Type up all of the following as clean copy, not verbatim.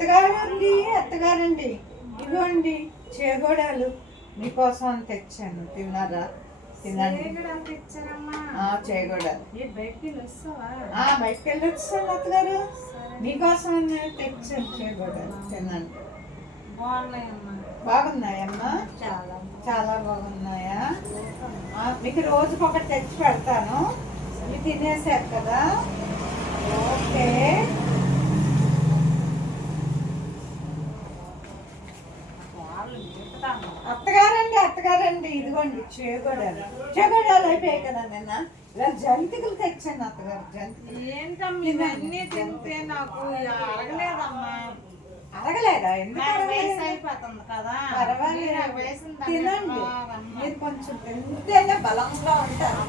అత్తగారండి అత్తగారండి, ఇదిగోండి చేగోడాలు మీకోసం అని తెచ్చాను. తిన్నారా? తినండి. చేయగూడదు. బయటికి వెళ్ళి వచ్చాను అత్తగారు, మీకోసం అని తెచ్చాను చేయగూడదు. తినండి. బాగున్నాయమ్మా? చాలా బాగున్నాయా? మీకు రోజుకి ఒకటి తెచ్చి పెడతాను. మీరు తినేసారు కదా? ఓకే. అత్తగారండి ఇదిగోండి చేగోడాలు. చేగోడాలు అయిపోయాయి కదా నిన్న. ఇలా జంతికలు తెచ్చాను అత్తగారు. జంతికలు ఏంటమ్మా ఇవన్నీ తింటే నాకు అరగలేదమ్మా. అరగలేదా? వయసు అయిపోతుంది కదా. తినండి. మీరు కొంచెం తింటేనే బలంగా ఉంటారు,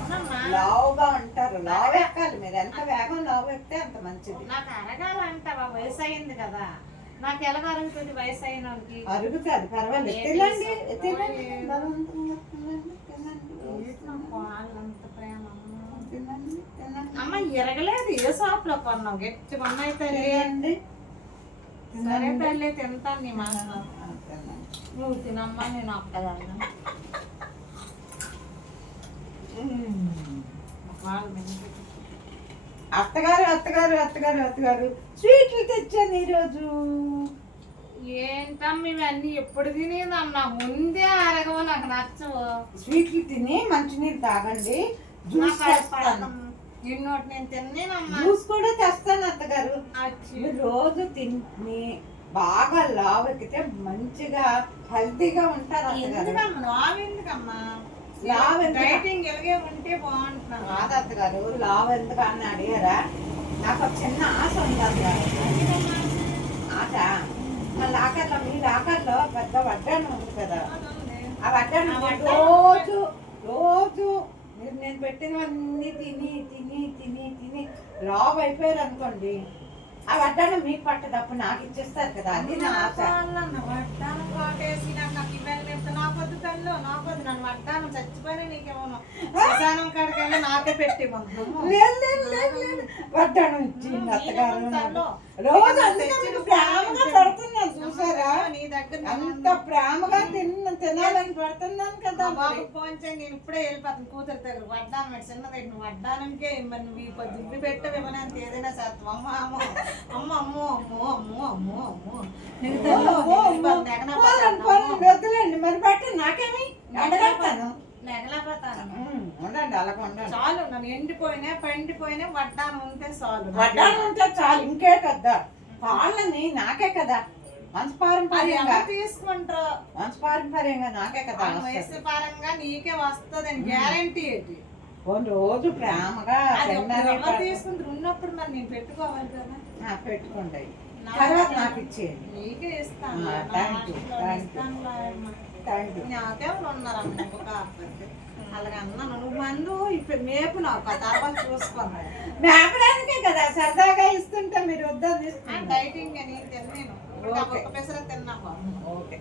లావుగా ఉంటారు. లావు ఎక్కాలి. మీరు ఎంత వేగం లావు ఎక్కితే అంత మంచిది. నాకు అరగాలంటావా? వయసు అయింది కదా. నాకు ఎలా అరుగుతుంది వయసు అయిన వాళ్ళకి? అరుగుతుంది, పర్వాలేదు. తినండి తినండి. అమ్మ ఎరగలేదు. ఏ షాప్ లో కొన్నావు? గట్టి కొన్నాయి తల్లి. సరే తల్లి తింటాను. నీ మాట నువ్వు తినమ్మా, నేను ఒక్కదాన్ని. అత్తగారు అత్తగారు అత్తగారు అత్తగారు స్వీట్లు తెచ్చాను ఈరోజు. ఏంటమ్మా ఇవన్నీ ఎప్పుడు తినేదమ్మా? ముందే అరగవు, నాకు నచ్చవు. స్వీట్లు తిని మంచినీళ్ళు తాగండి. జ్యూస్ తెస్తాను. ఇన్నోటి నేను తిన్నానమ్మా. జ్యూస్ కూడా తెస్తాను అత్తగారు. రోజు తిని బాగా లావు ఎక్కితే మంచిగా హెల్తీగా ఉంటారు. ఎందుకమ్మా డైటింగ్ ఎలాగే ఉంటే బాగుంటున్నాను. కాదు అత్తగారు, లావు ఎందుకు అని అడిగారా? నాకు ఒక చిన్న ఆశ ఉంది అత్తగారు. ఆశ మా లాకర్లో, మీ లాకర్లో పెద్ద వడ్డాను ఉంది కదా. ఆ వడ్డాను రోజు రోజు మీరు నేను పెట్టినవన్నీ తిని తిని తిని తిని లావు అయిపోయారు అనుకోండి, ఆ వడ్డాను మీకు పట్టదు. అప్పుడు నాకు ఇచ్చేస్తారు కదా. అది నా ఆశ. వడ్డాను కాటేసి నాకు ఇబ్బంది చెప్తా. నాకొద్దు తల్లు, నాకొద్దు. నన్ను వడ్డాను చచ్చిపోయినా నీకేమో శ్మశానం కాడికైనా నాకే పెట్టి వడ్డాను ఇచ్చింది అత్తగారు. రోజు ప్రేమగా పెడుతున్నాను చూసారా? నీ దగ్గర అంత ప్రేమగా తినాలని పెడుతున్నాను కదా. బాబు ఫోన్ చేయి, నేను ఇప్పుడే వెళ్ళిపోతాను కూతురు దగ్గర. వడ్డాను చిన్నది నువ్వు వడ్డానంకే మరి నువ్వు దుబ్బి పెట్టవేమని అంత ఏదైనా చేస్తావు. అమ్మ అమ్మ అమ్మ అమ్మో అమ్మో అమ్మో అమ్మో అమ్మో వద్దులేండి మరి బట్టి నాకేమి అడగడతాను. ఉండండి అలాగ ఉండండి. చాలు, నన్ను ఎండిపోయినా పండిపోయినా వడ్డాను ఉంటే చాలు. వడ్డాను ఉంటే చాలు, ఇంకే కదా. వాళ్ళని నాకే కదా వంశపారంపర్యంగా తీసుకుంటారు. వంశపారంపర్యంగా నాకే కదా. వయసు పరంగా నీకే వస్తుంది గ్యారంటీ ఏంటి? రోజు ప్రేమగా తీసుకుంటారు ఉన్నప్పుడు మరి నేను పెట్టుకోవాలి కదా. పెట్టుకోండి, తర్వాత నాకు ఇచ్చేయండి. నీకే ఇస్తాను. నాకేమో ఉన్నారమ్మా అలాగే అన్నాను. నువ్వు మందు ఇప్పుడు మేపు నాకు తర్వాత చూసుకున్నాను. మేపడానికే కదా సరదాగా ఇస్తుంటే మీరు వద్దని డైటింగ్ అని తిన్నాను. ఒక పెసర తిన్నా. ఓకే.